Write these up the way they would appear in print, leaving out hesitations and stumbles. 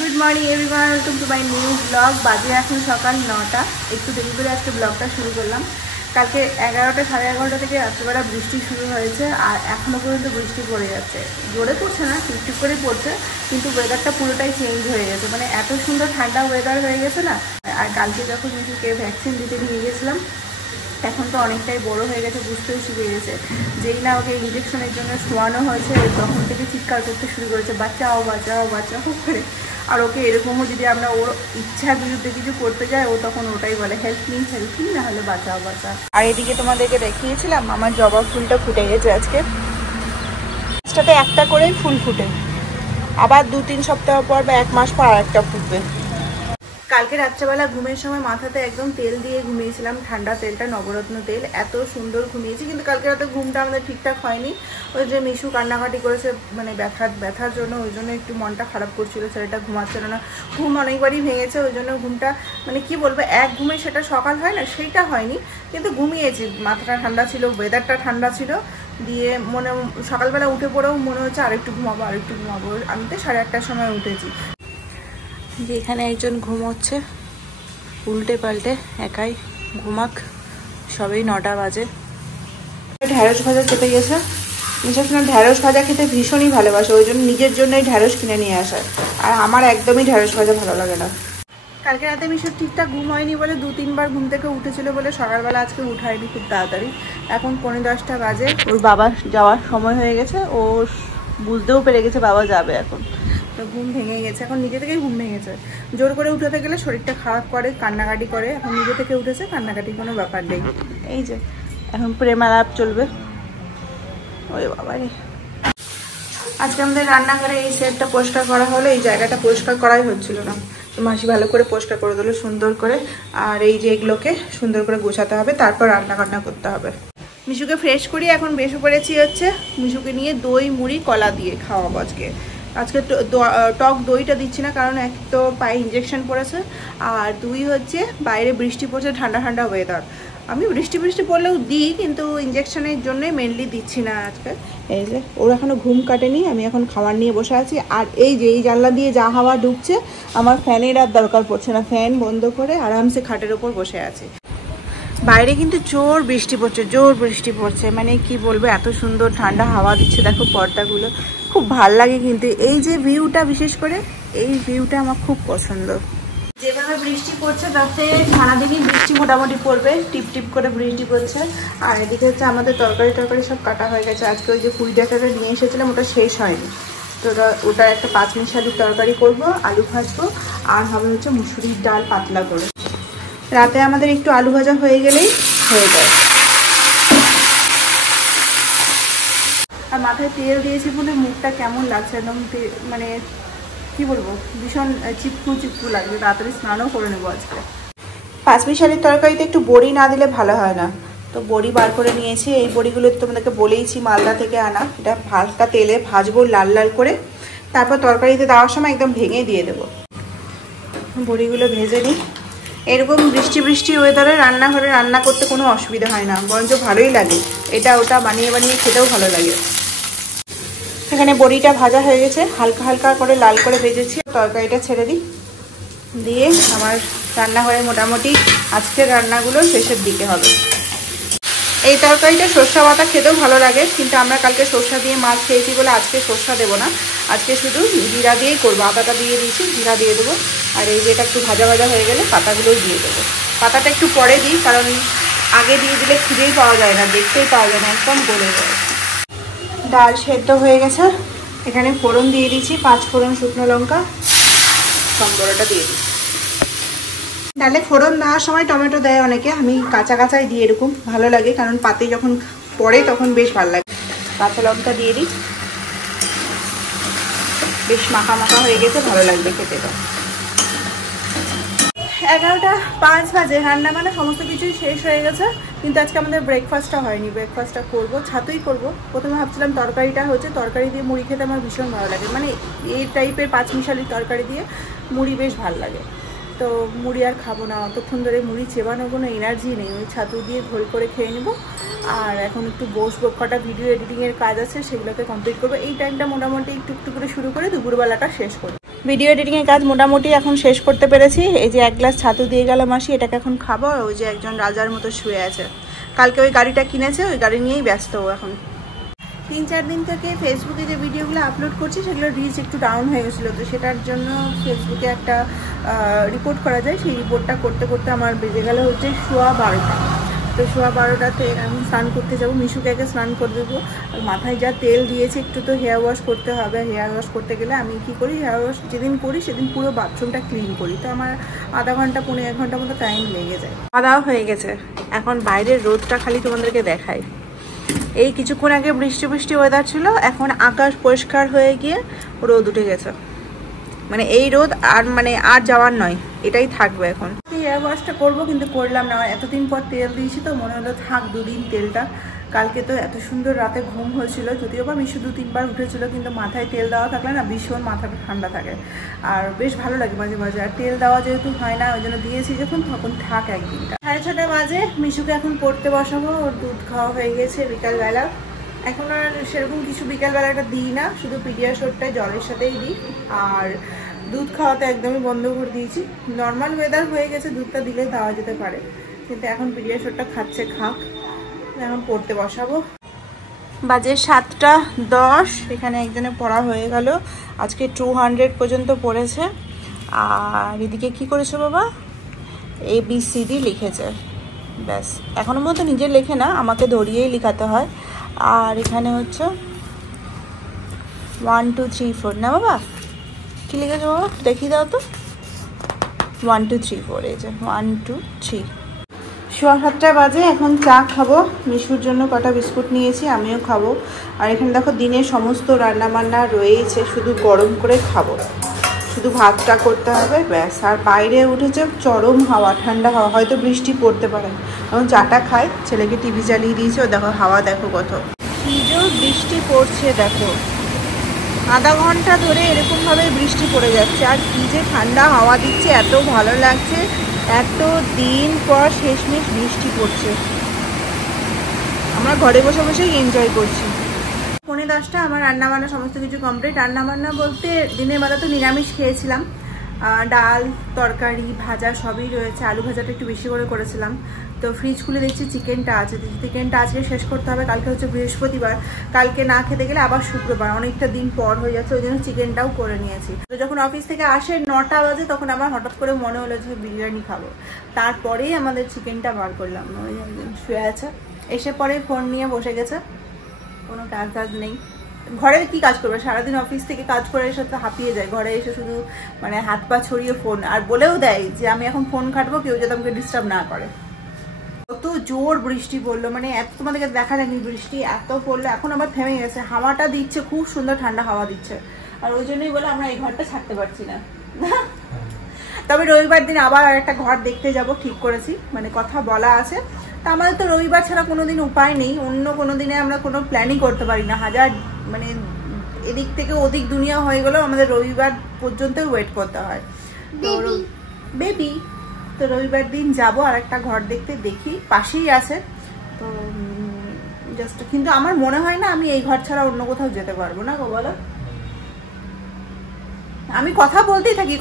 Good morning everyone, welcome to my new blog. বাজে এখন সকাল 9টা। একটু দেরি করে আজকে ব্লগটা শুরু করলাম। কালকে 11টা সাড়ে 11টা থেকে রাত্রিবেলা বৃষ্টি শুরু হয়েছে আর এখনও পর্যন্ত বৃষ্টি পড়ে যাচ্ছে। জোরে পড়ছে না, টিপটিপ করে পড়ছে, কিন্তু ওয়েদারটা পুরোটাই চেঞ্জ হয়ে গেছে। মানে এত সুন্দর ঠান্ডা ওয়েদার হয়ে গেছে না। আর কালকে যখন মিশুকে ভ্যাকসিন দিতে নিয়ে গেছিলাম, এখন তো অনেকটাই বড় হয়ে গেছে, বুঝতেও শিখে গেছে। যেই না ওকে ইঞ্জেকশনের জন্য শোয়ানো হয়েছে তখন থেকে চিৎকার করতে শুরু করেছে, বাচ্চাও বাচ্চাও বাচ্চাও করে। আর ওকে এরকমও যদি আমরা ওর ইচ্ছার বিরুদ্ধে কিছু করতে যাই, ও তখন ওটাই বলে হেল্প মি, না হলে বাঁচাও বাঁচা। আর এদিকে তোমাদেরকে দেখিয়েছিলাম আমার জবা ফুলটা ফুটে গেছে আজকে। গাছটাতে একটা করেই ফুল ফুটে, আবার 2-3 সপ্তাহ পর বা 1 মাস পর আরেকটা ফুটবে। কালকে রাত্রেবেলা ঘুমের সময় মাথাতে একদম তেল দিয়ে ঘুমিয়েছিলাম, ঠান্ডা তেলটা, নবরত্ন তেল। এত সুন্দর ঘুমিয়েছি, কিন্তু কালকে রাতে ঘুমটা আমাদের ঠিকঠাক হয়নি। ওই যে মিশু কান্নাকাটি করেছে, মানে ব্যথার জন্য, ওই জন্য একটু মনটা খারাপ করছিল, ছেলেটা ঘুমাচ্ছিল না। ঘুম অনেকবারই ভেঙেছে, ওই জন্য ঘুমটা মানে কি বলবো, এক ঘুমে সেটা সকাল হয় না, সেইটা হয়নি, কিন্তু ঘুমিয়েছি। মাথাটা ঠান্ডা ছিল, ওয়েদারটা ঠান্ডা ছিল, দিয়ে মনে সকালবেলা উঠে পড়েও মনে হচ্ছে আরেকটু ঘুমাবো। আমি তো 8:30টার সময় উঠেছি। যে এখানে একজন ঘুমোচ্ছে উল্টে পাল্টে, একাই ঘুমাক, সবেই 9টা বাজে। ঢ্যাঁড়স ভাজা খেতে গেছে। বিশেষ করে ঢ্যাঁড়স ভাজা খেতে ভীষণই ভালোবাসে, ওই জন্য নিজের জন্যই ঢ্যাঁড়স কিনে নিয়ে আসে। আর আমার একদমই ঢ্যাঁড়স ভাজা ভালো লাগে না। কালকে রাতে মিশুর ঠিকঠাক ঘুম হয়নি বলে 2-3 বার ঘুম থেকে উঠেছিল বলে সকালবেলা আজকে উঠায়নি খুব তাড়াতাড়ি। এখন 9:45 বাজে, ওর বাবা যাওয়ার সময় হয়ে গেছে, ও বুঝতেও পেরে গেছে বাবা যাবে এখন। তো ঘুম ভেঙে গেছে, এখন নিজে থেকেই ঘুম ভেঙেছে। জোর করে উঠাতে গেলে শরীরটা খারাপ করে, কান্নাকাটি করে। এখন নিজে থেকে উঠেছে, কান্নাকাটি কোনো ব্যাপার নেই। এই যে এখন প্রেমালাপ চলবে। ওরে বাবা রে, আজকে আমাদের রান্নাঘরে এই সেটটা পরিষ্কার করা হলো, এই জায়গাটা পরিষ্কার করাই হচ্ছিল না। মাসি ভালো করে পরিষ্কার করে দিল সুন্দর করে। আর এই যে এগুলোকে সুন্দর করে গোছাতে হবে, তারপর রান্না করতে হবে। মিশুকে ফ্রেশ করি, এখন বেশি পড়েছি হচ্ছে মিশুকে নিয়ে দই মুড়ি কলা দিয়ে খাওয়াবো আজকে। টক দইটা দিচ্ছি না, কারণ এক তো পায়ে ইঞ্জেকশন পড়েছে, আর 2 হচ্ছে বাইরে বৃষ্টি পড়ছে, ঠান্ডা ঠান্ডা ওয়েদার। আমি বৃষ্টি পড়লেও দিই, কিন্তু ইঞ্জেকশনের জন্যই মেনলি দিচ্ছি না আজকে। এই যে ওর এখনও ঘুম কাটেনি, আমি এখন খাবার নিয়ে বসে আছি। আর এই যে এই জানলা দিয়ে যা হাওয়া ঢুকছে, আমার ফ্যানের আর দরকার পড়ছে না, ফ্যান বন্ধ করে আরামসে খাটের ওপর বসে আছি। বাইরে কিন্তু জোর বৃষ্টি পড়ছে, মানে কি বলবো, এত সুন্দর ঠান্ডা হাওয়া দিচ্ছে, দেখো পর্দাগুলো, খুব ভাল লাগে। কিন্তু এই যে ভিউটা, বিশেষ করে এই ভিউটা আমার খুব পছন্দ। যেভাবে বৃষ্টি পড়ছে তাতে সারাদিনই বৃষ্টি মোটামুটি পড়বে, টিপ টিপ করে বৃষ্টি পড়ছে। আর এদিকে হচ্ছে আমাদের তরকারি সব কাটা হয়ে গেছে। আজকে ওই যে পুঁই ডাঁটাটা নিয়ে এসেছিলাম, ওটা শেষ হয়নি, তো ওটা একটা 5 মিশালির তরকারি করব, আলু ভাজবো, আর হবে হচ্ছে মুসুরির ডাল পাতলা করে। রাতে আমাদের একটু আলু ভাজা হয়ে গেলেই হয়ে যায়। আর মাথায় তেল দিয়েছি বলে মুখটা কেমন লাগছে, একদম মানে কি বলবো, ভীষণ চিপকু লাগবে। তাড়াতাড়ি স্নানও করে নেবো আজকে। 5 মিশালির তরকারিতে একটু বড়ি না দিলে ভালো হয় না, তো বড়ি বার করে নিয়েছি। এই বড়িগুলো তোমাদেরকে বলেইছি মালদা থেকে আনা। এটা হালকা তেলে ভাজবো লাল লাল করে, তারপর তরকারিতে দেওয়ার সময় একদম ভেঙে দিয়ে দেবো। বড়িগুলো ভেজে নিই। এরকম বৃষ্টি ওয়েদারে রান্নাঘরে রান্না করতে কোনো অসুবিধা হয় না, বরঞ্চ ভালোই লাগে। এটা ওটা বানিয়ে খেতেও ভালো লাগে। এখানে বড়িটা ভাজা হয়ে গেছে, হালকা করে লাল করে ভেজেছি। তরকারিটা ছেড়ে দিই, দিয়ে আমার রান্নাঘরে মোটামুটি আজকের রান্নাগুলো শেষের দিকে হবে। এই তরকারিটা সর্ষা বাটা খেতেও ভালো লাগে, কিন্তু আমরা কালকে সর্ষা দিয়ে মাছ খেয়েছি বলে আজকে সর্ষা দেবো না, আজকে শুধু জিরা দিয়েই করবো। আদাটা দিয়ে দিয়েছি, জিরা দিয়ে দেবো। আর এই যে এটা একটু ভাজা হয়ে গেলে পাতাগুলোই দিয়ে দেবো। পাতাটা একটু পরে দিই, কারণ আগে দিয়ে দিলে খুঁজেই পাওয়া যায় না, দেখতেই পাওয়া যায় না, একদম গলে যায়। ডাল সেদ্ধ হয়ে গেছে, এখানে ফোড়ন দিয়ে দিচ্ছি, 5 ফোড়ন, শুকনো লঙ্কা, সম্বরটা দিয়ে দিই। ডালে ফোড়ন দেওয়ার সময় টমেটো দেয় অনেকে, আমি কাঁচাই দিই, এরকম ভালো লাগে, কারণ পাতে যখন পড়ে তখন বেশ ভালো লাগে। কাঁচা লঙ্কা দিয়ে দিই, বেশ মাখা হয়ে গেছে, ভালো লাগবে খেতে। 11টা 5 বাজে, রান্না মানে সমস্ত কিছুই শেষ হয়ে গেছে, কিন্তু আজকে আমাদের ব্রেকফাস্টটা হয়নি। ব্রেকফাস্টটা করবো, ছাতুই করবো। প্রথমে ভাবছিলাম তরকারিটা হচ্ছে, তরকারি দিয়ে মুড়ি খেতে আমার ভীষণ ভালো লাগে, মানে এই টাইপের 5 মিশালির তরকারি দিয়ে মুড়ি বেশ ভালো লাগে। তো মুড়ি আর খাবো না, অতক্ষণ ধরে মুড়ি চেবানোর কোনো এনার্জি নেই, ওই ছাতু দিয়ে ঘোল করে খেয়ে নেবো। আর এখন একটু বসবো, কটা ভিডিও এডিটিংয়ের কাজ আছে, সেগুলোকে কমপ্লিট করবো। এই টাইমটা মোটামুটি একটু করে শুরু করে দুপুরবেলাটা শেষ করি। ভিডিও এডিটিংয়ের কাজ মোটামুটি এখন শেষ করতে পেরেছি। এই যে 1 গ্লাস ছাতু দিয়ে গেল মাসি, এটাকে এখন খাবো। আর ওই যে একজন রাজার মতো শুয়ে আছে, কালকে ওই গাড়িটা কিনেছে, ওই গাড়ি নিয়েই ব্যস্ত ও এখন। 3-4 দিন থেকে ফেসবুকে যে ভিডিওগুলো আপলোড করছি সেগুলো রিচ একটু ডাউন হয়ে গেছিলো, তো সেটার জন্য ফেসবুকে একটা রিপোর্ট করা যায়, সেই রিপোর্টটা করতে করতে আমার বেজে গেল হচ্ছে 12:15। তো 12:15তে আমি স্নান করতে যাবো, মিশুকে আগে স্নান করে দেবো। আর মাথায় যা তেল দিয়েছি একটু তো হেয়ার ওয়াশ করতে হবে। হেয়ার ওয়াশ করতে গেলে আমি কি করি, হেয়ার ওয়াশ যেদিন করি সেদিন পুরো বাথরুমটা ক্লিন করি, তো আমার আধা ঘন্টা 1.5 ঘন্টা মতো টাইম লেগে যায়। খাওয়া হয়ে গেছে, এখন বাইরের রোদটা খালি তোমাদেরকে দেখাই। এই কিছুক্ষণ আগে বৃষ্টি বৃষ্টি ওয়েদার ছিল, এখন আকাশ পরিষ্কার হয়ে গিয়ে রোদ উঠে গেছে। মানে এই রোদ আর মানে আর যাওয়ার নয়, এটাই থাকবে এখন। হেয়ার ওয়াশটা করবো কিন্তু করলাম না, এতদিন পর তেল দিয়েছি তো মনে হলো থাক 2 দিন তেলটা। কালকে তো এত সুন্দর রাতে ঘুম হয়েছিল, যদিও বা মিশু 2-3 বার উঠেছিল, কিন্তু মাথায় তেল দেওয়া থাকলে না ভীষণ মাথাটা ঠান্ডা থাকে আর বেশ ভালো লাগে মাঝে মাঝে। আর তেল দেওয়া যেহেতু হয় না ওই জন্য দিয়েছি যখন, তখন থাক একদিনটা। 6:30 বাজে, মিশুকে এখন পড়তে বসাবো। ওর দুধ খাওয়া হয়ে গেছে বিকালবেলা, এখন আর সেরকম কিছু বিকালবেলাটা দিই না, শুধু পিডিয়াশোরটাই জলের সাথেই দিই। আর দুধ খাওয়াতে একদমই বন্ধ করে দিয়েছি। নর্মাল ওয়েদার হয়ে গেছে দুধটা দিলে দেওয়া যেতে পারে, কিন্তু এখন পিডিয়াশোরটা খাচ্ছে, খাক। এখন পড়তে বসাবো। বাজে 7:10, এখানে একজনে পড়া হয়ে গেল, আজকে 200 পর্যন্ত পড়েছে। আর এদিকে কি করেছে বাবা, ABCD লিখেছে, ব্যাস। এখনো মতো নিজে লেখে না, আমাকে ধরিয়েই লিখাতে হয়। আর এখানে হচ্ছে 1 2 3 4 না বাবা, কি লিখেছে বাবা দেখিয়ে দাও তো। 1 2 3 4, এই যে 1 2 3। 7:15 বাজে, এখন চা খাবো। মিশুর জন্য কটা বিস্কুট নিয়েছি, আমিও খাবো। আর এখানে দেখো দিনের সমস্ত রান্নাবান্না রয়েছে, শুধু গরম করে খাবো, শুধু ভাতটা করতে হবে ব্যাস। আর বাইরে উঠেছে চরম হাওয়া, ঠান্ডা হাওয়া, হয়তো বৃষ্টি পড়তে পারে। এখন চাটা খাই, ছেলেকে টিভি চালিয়ে দিয়েছে, ও দেখো হাওয়া দেখো কত, কি যে বৃষ্টি পড়ছে দেখো। আধা ঘন্টা ধরে এরকমভাবে বৃষ্টি পড়ে যাচ্ছে, আর কি যে ঠান্ডা হাওয়া দিচ্ছে, এত ভালো লাগছে। এত দিন পর শেষমেশ বৃষ্টি পড়ছে, আমরা ঘরে বসে বসেই এনজয় করছি। 9:10 আমার রান্নাবান্না সমস্ত কিছু কমপ্লিট। রান্নাবান্না বলতে দিনের বেলা তো নিরামিষ খেয়েছিলাম, ডাল তরকারি ভাজা সবই রয়েছে। আলু ভাজাটা একটু বেশি করে করেছিলাম। তো ফ্রিজ খুলে দেখছি চিকেনটা আছে, চিকেনটা আজকে শেষ করতে হবে। কালকে হচ্ছে বৃহস্পতিবার, কালকে না খেতে গেলে আবার শুক্রবার, অনেকটা দিন পর হয়ে যাচ্ছে, ওই জন্য চিকেনটাও করে নিয়েছি। তো যখন অফিস থেকে আসে 9টা বাজে, তখন আমার হঠাৎ করে মনে হলো যে বিরিয়ানি খাবো, তারপরেই আমাদের চিকেনটা বার করলাম। ওই শুয়ে আছে, এসে পরে ফোন নিয়ে বসে গেছে, কোনো কাজ নেই। ঘরে কি কাজ করবে, সারাদিন অফিস থেকে কাজ করে এসে তো হাঁপিয়ে যায়, ঘরে এসে শুধু মানে হাত পা ছড়িয়ে ফোন, আর বলেও দেয় যে আমি এখন ফোন কাটবো, কেউ যাতে আমাকে ডিস্টার্ব না করে। কত জোর বৃষ্টি পড়লো, মানে এত তোমাদেরকে দেখা যায়নি, বৃষ্টি এত পড়লো। এখন আবার থেমে গেছে, হাওয়াটা দিচ্ছে, খুব সুন্দর ঠান্ডা হাওয়া দিচ্ছে। আর ওই জন্যই বলে আমরা এই ঘরটা ছাড়তে পারছি না। তবে রবিবার দিন আবার একটা ঘর দেখতে যাব ঠিক করেছি, মানে কথা বলা আছে। তা আমাদের তো রবিবার ছাড়া কোনোদিন উপায় নেই, অন্য কোনো দিনে আমরা কোনো প্ল্যানই করতে পারি না। হাজার মানে এদিক থেকে ওদিক দুনিয়া হয়ে গেলেও আমাদের রবিবার পর্যন্ত ওয়েট করতে হয়। তো বেবি, তো রবিবার দিন যাব আর একটা ঘর দেখতে, দেখি পাশেই আছে তো জাস্ট। কিন্তু আমার মনে হয় না আমি এই ঘর ছাড়া অন্য কোথাও যেতে পারবো না গো, বলো। আমি কথা বলতেই থাকি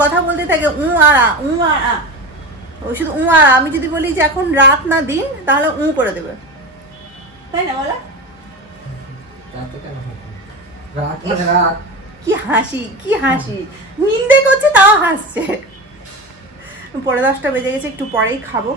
উ আর আ, ওই শুধু উ আর। আমি যদি বলি যে এখন রাত না দিন, তাহলে উ করে দেবে, তাই না বলো। কি হাসি নিন্দে করছে, তাও হাসছে। 10:30 বেজে গেছে, একটু পরেই খাবো।